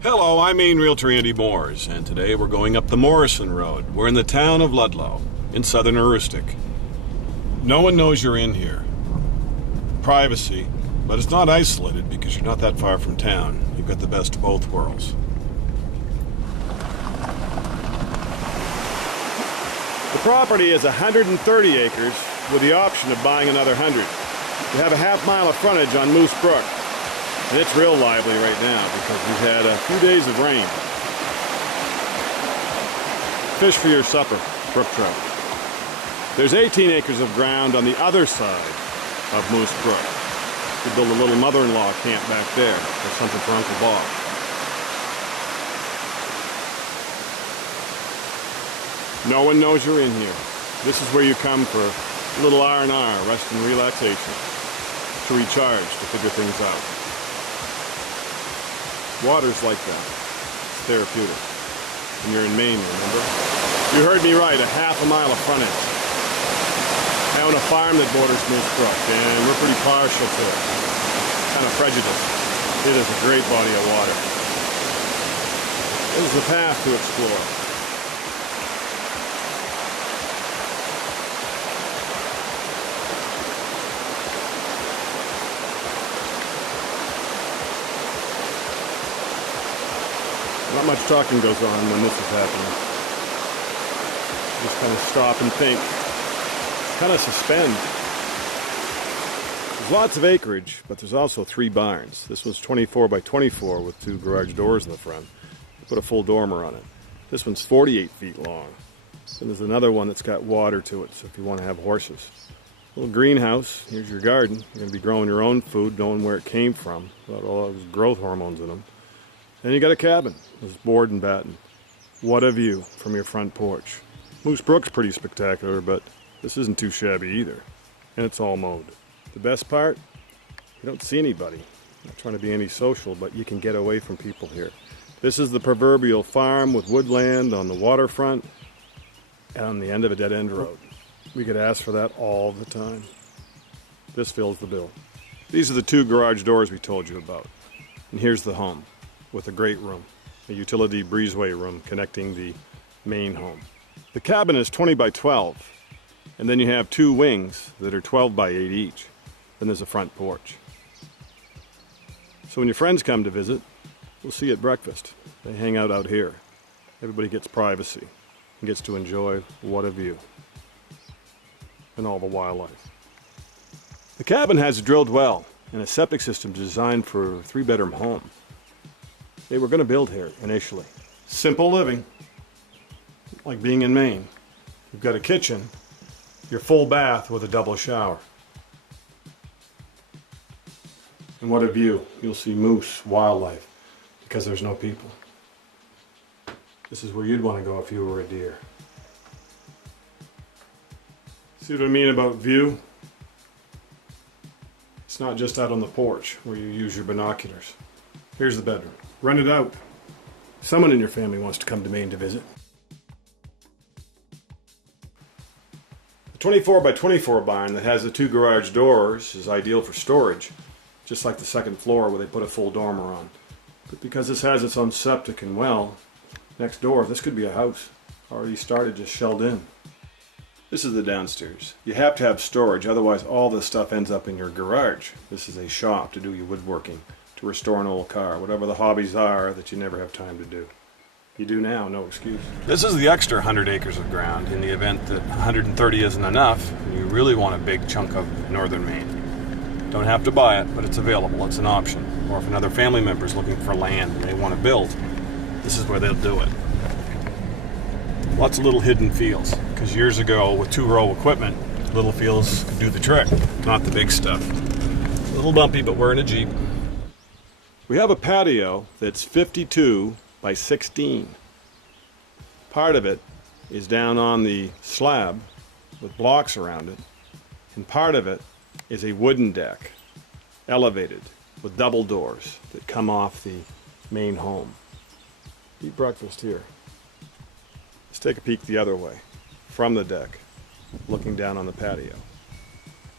Hello, I'm Maine Realtor Andy Moores, and today we're going up the Morrison Road. We're in the town of Ludlow, in southern Aroostook. No one knows you're in here. Privacy, but it's not isolated because you're not that far from town. You've got the best of both worlds. The property is 130 acres with the option of buying another 100. You have a half mile of frontage on Moose Brook. And it's real lively right now because we've had a few days of rain. Fish for your supper, brook trout. There's 18 acres of ground on the other side of Moose Brook. We build a little mother-in-law camp back there. There's something for Uncle Bob. No one knows you're in here. This is where you come for a little R&R, rest and relaxation, to recharge, to figure things out. Water's like that. It's therapeutic. And you're in Maine, remember? You heard me right, a half a mile of frontage. I own a farm that borders Moose Brook, and we're pretty partial to it. Kind of prejudiced. It is a great body of water. It is a path to explore. Not much talking goes on when this is happening. Just kind of stop and think. Kind of suspend. There's lots of acreage, but there's also 3 barns. This one's 24 by 24 with 2 garage doors in the front. Put a full dormer on it. This one's 48 feet long. And there's another one that's got water to it, so if you want to have horses. Little greenhouse. Here's your garden. You're going to be growing your own food, knowing where it came from. Without all those growth hormones in them. Then you got a cabin. There's board and batten. What a view from your front porch. Moose Brook's pretty spectacular, but this isn't too shabby either. And it's all mowed. The best part? You don't see anybody. I'm not trying to be antisocial, but you can get away from people here. This is the proverbial farm with woodland on the waterfront and on the end of a dead-end road. We could ask for that all the time. This fills the bill. These are the 2 garage doors we told you about. And here's the home. With a great room, a utility breezeway room connecting the main home. The cabin is 20 by 12, and then you have 2 wings that are 12 by 8 each. Then there's a front porch. So when your friends come to visit, we'll see you at breakfast. They hang out here. Everybody gets privacy and gets to enjoy what a view and all the wildlife. The cabin has a drilled well and a septic system designed for a 3-bedroom home. They were going to build here initially. Simple living, like being in Maine. You've got a kitchen, your full bath with a double shower. And what a view. You'll see moose, wildlife, because there's no people. This is where you'd want to go if you were a deer. See what I mean about view? It's not just out on the porch where you use your binoculars. Here's the bedroom. Rent it out. Someone in your family wants to come to Maine to visit. The 24 by 24 barn that has the 2 garage doors is ideal for storage, just like the second floor where they put a full dormer on. But because this has its own septic and well, next door, this could be a house. Already started, just shelled in. This is the downstairs. You have to have storage, otherwise all this stuff ends up in your garage. This is a shop to do your woodworking, to restore an old car, whatever the hobbies are that you never have time to do. You do now, no excuse. This is the extra 100 acres of ground in the event that 130 isn't enough and you really want a big chunk of northern Maine. Don't have to buy it, but it's available. It's an option. Or if another family member is looking for land and they want to build, this is where they'll do it. Lots of little hidden fields, because years ago with 2-row equipment, little fields could do the trick, not the big stuff. A little bumpy, but we're in a Jeep. We have a patio that's 52 by 16. Part of it is down on the slab with blocks around it, and part of it is a wooden deck, elevated, with double doors that come off the main home. Eat breakfast here. Let's take a peek the other way, from the deck, looking down on the patio,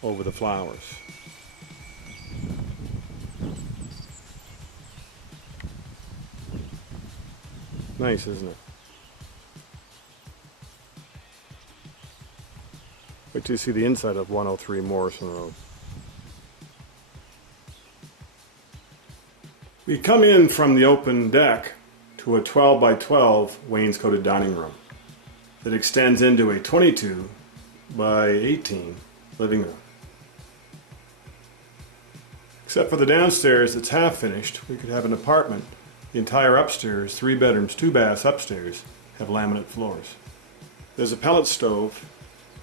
over the flowers. Nice, isn't it? Wait till you see the inside of 103 Morrison Road. We come in from the open deck to a 12 by 12 wainscoted dining room that extends into a 22 by 18 living room. Except for the downstairs that's half finished, we could have an apartment. The entire upstairs, 3 bedrooms, 2 baths upstairs, have laminate floors. There's a pellet stove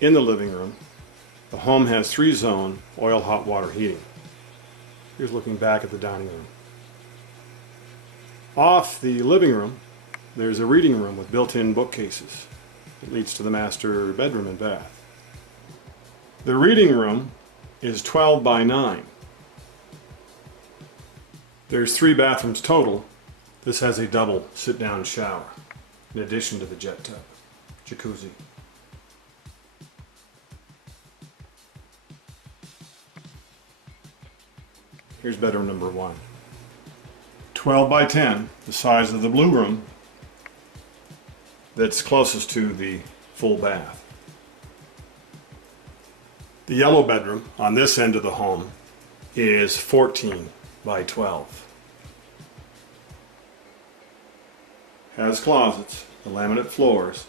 in the living room. The home has 3-zone oil hot water heating. Here's looking back at the dining room. Off the living room, there's a reading room with built-in bookcases. It leads to the master bedroom and bath. The reading room is 12 by 9. There's 3 bathrooms total. This has a double sit-down shower, in addition to the jet tub, jacuzzi. Here's bedroom number 1. 12 by 10, the size of the blue room that's closest to the full bath. The yellow bedroom on this end of the home is 14 by 12. Has closets, the laminate floors,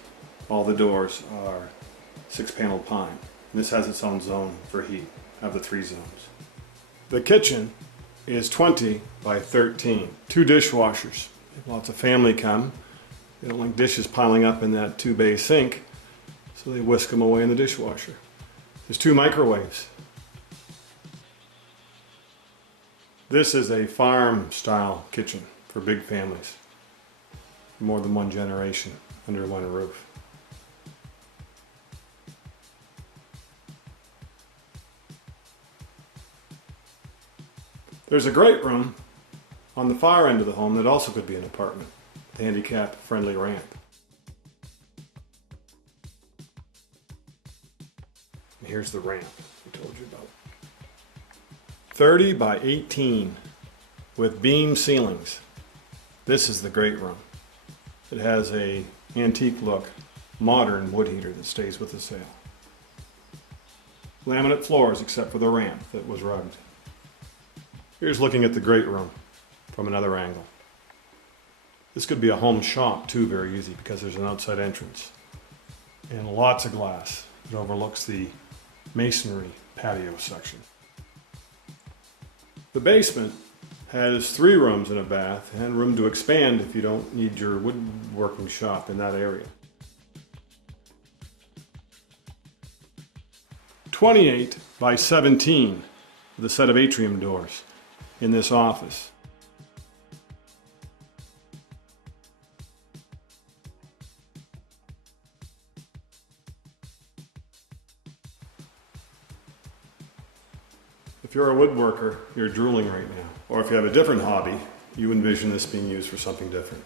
all the doors are 6-panel pine. And this has its own zone for heat of the 3 zones. The kitchen is 20 by 13. 2 dishwashers. If lots of family come, they don't like dishes piling up in that 2-bay sink, so they whisk them away in the dishwasher. There's 2 microwaves. This is a farm-style kitchen for big families. More than one generation under one roof. There's a great room on the far end of the home that also could be an apartment, with a handicap-friendly ramp. And here's the ramp I told you about. 30 by 18 with beam ceilings. This is the great room. It has a antique look, modern wood heater that stays with the sale. Laminate floors except for the ramp that was rugged. Here's looking at the great room from another angle. This could be a home shop too, very easy, because there's an outside entrance. And lots of glass. It overlooks the masonry patio section. The basement has 3 rooms and a bath, and room to expand if you don't need your woodworking shop in that area. 28 by 17 with a set of atrium doors in this office. If you're a woodworker, you're drooling right now. Or if you have a different hobby, you envision this being used for something different.